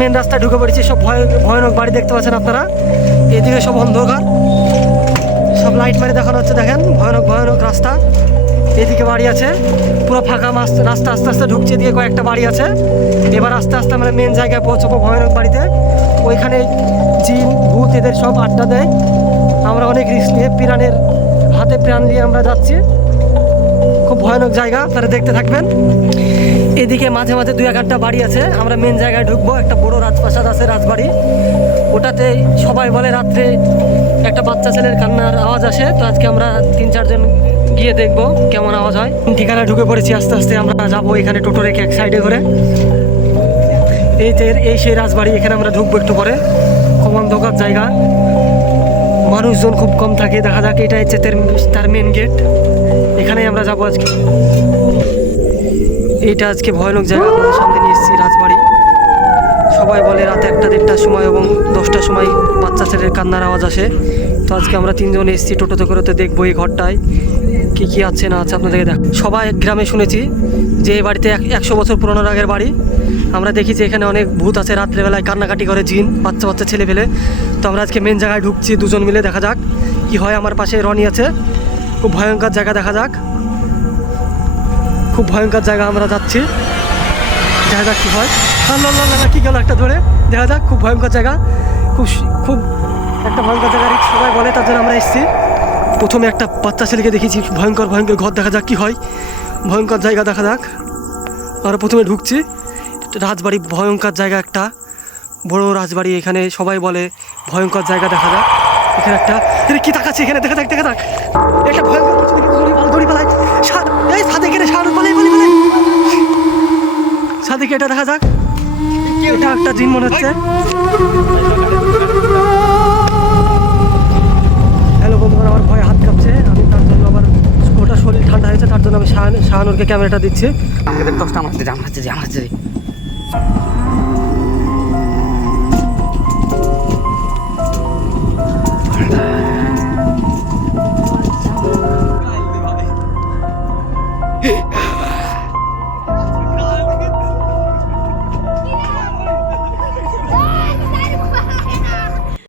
Main রাস্তায় ঢুকে পড়েছি। সব ভয়ানক বাড়ি দেখতে পাচ্ছেন আপনারা। এদিকে সব অন্ধকার, সব লাইট মারি দেখানো হচ্ছে। দেখেন ভয়ানক ভয়ানক রাস্তা। এদিকে বাড়ি আছে, পুরো ফাঁকা রাস্তা। আস্তে আস্তে ঢুকছে, দিয়ে কয়েকটা বাড়ি আছে। এবার আস্তে আস্তে আমরা মেন জায়গায় পৌঁছবো, ভয়ানক বাড়িতে। ওইখানে জিন ভূত এদের সব আড্ডা দেয়। আমরা অনেক রিস্ক নিয়ে প্রাণের হাতে প্রাণ নিয়ে আমরা যাচ্ছি। খুব ভয়ানক জায়গা, আপনারা দেখতে থাকবেন। এদিকে মাঝে মাঝে 2-1টা বাড়ি আছে। আমরা মেন জায়গায় ঢুকবো। একটা বড় রাজপ্রাসাদ আছে, রাজবাড়ি। ওটাতে সবাই বলে রাত্রে একটা বাচ্চা ছেলের কান্নার আওয়াজ আসে। তো আজকে আমরা 3-4 জন গিয়ে দেখবো কেমন আওয়াজ হয়। ঠিকানায় ঢুকে পড়েছি। আস্তে আস্তে আমরা যাবো। এখানে টোটো রেখে এক সাইডে করে এই সেই রাজবাড়ি। এখানে আমরা ঢুকবো একটু পরে। খুব অন্ধকার জায়গা, মানুষজন খুব কম থাকে। দেখা যাক, এটা হচ্ছে তার মেন গেট। এখানেই আমরা যাবো আজকে। এইটা আজকে ভয়ানক জায়গা আপনাদের সামনে নিয়ে এসেছি, রাজবাড়ি। সবাই বলে রাতে 1-1:30টার সময় এবং 10টার সময় বাচ্চা ছেলের কান্নার আওয়াজ আসে। তো আজকে আমরা 3 জন এসেছি টোটোতে করে। তো দেখবো এই ঘরটায় কী কী আছে না আছে আপনাদেরকে দেখ। সবাই গ্রামে শুনেছি যে এই বাড়িতে 100 বছর পুরনো আগের বাড়ি। আমরা দেখি যে এখানে অনেক ভূত আছে, রাত্রেবেলায় কান্নাকাটি করে জিন, বাচ্চা বাচ্চা ছেলে পেলে। তো আমরা আজকে মেন জায়গায় ঢুকছি 2 জন মিলে। দেখা যাক কি হয়। আমার পাশে রনি আছে। খুব ভয়ঙ্কর জায়গা, দেখা যাক। খুব ভয়ঙ্কর জায়গা, আমরা যাচ্ছি। দেখা যাক কী হয়। কী গেল একটা ধরে, দেখা যাক। খুব ভয়ঙ্কর জায়গা, খুব একটা ভয়ঙ্কর জায়গা। সবাই বলে, তার জন্য আমরা এসেছি। প্রথমে একটা বাচ্চা ছেলেকে দেখেছি। ভয়ঙ্কর ভয়ঙ্কর ঘর, দেখা যাক কী হয়। ভয়ঙ্কর জায়গা, দেখা যাক। আমরা প্রথমে ঢুকছি রাজবাড়ি। ভয়ঙ্কর জায়গা, একটা বড় রাজবাড়ি। এখানে সবাই বলে ভয়ঙ্কর জায়গা। দেখা যাক এখানে একটা, কি তাকাচ্ছে এখানে, দেখা যাক দেখা যাক। একটা ভয়ঙ্কর দড়ি পালায় সাদেকের সাদেকে, এটা দেখা যাক। এটা একটা জিন মনে হচ্ছে। হ্যালো বন্ধুরা, আমার ভয়ে হাত কাঁপছে। আমি তার জন্য আবার ওটা শরীর ঠান্ডা হয়েছে, তার জন্য আমি শাহানুরকে ক্যামেরাটা দিচ্ছি।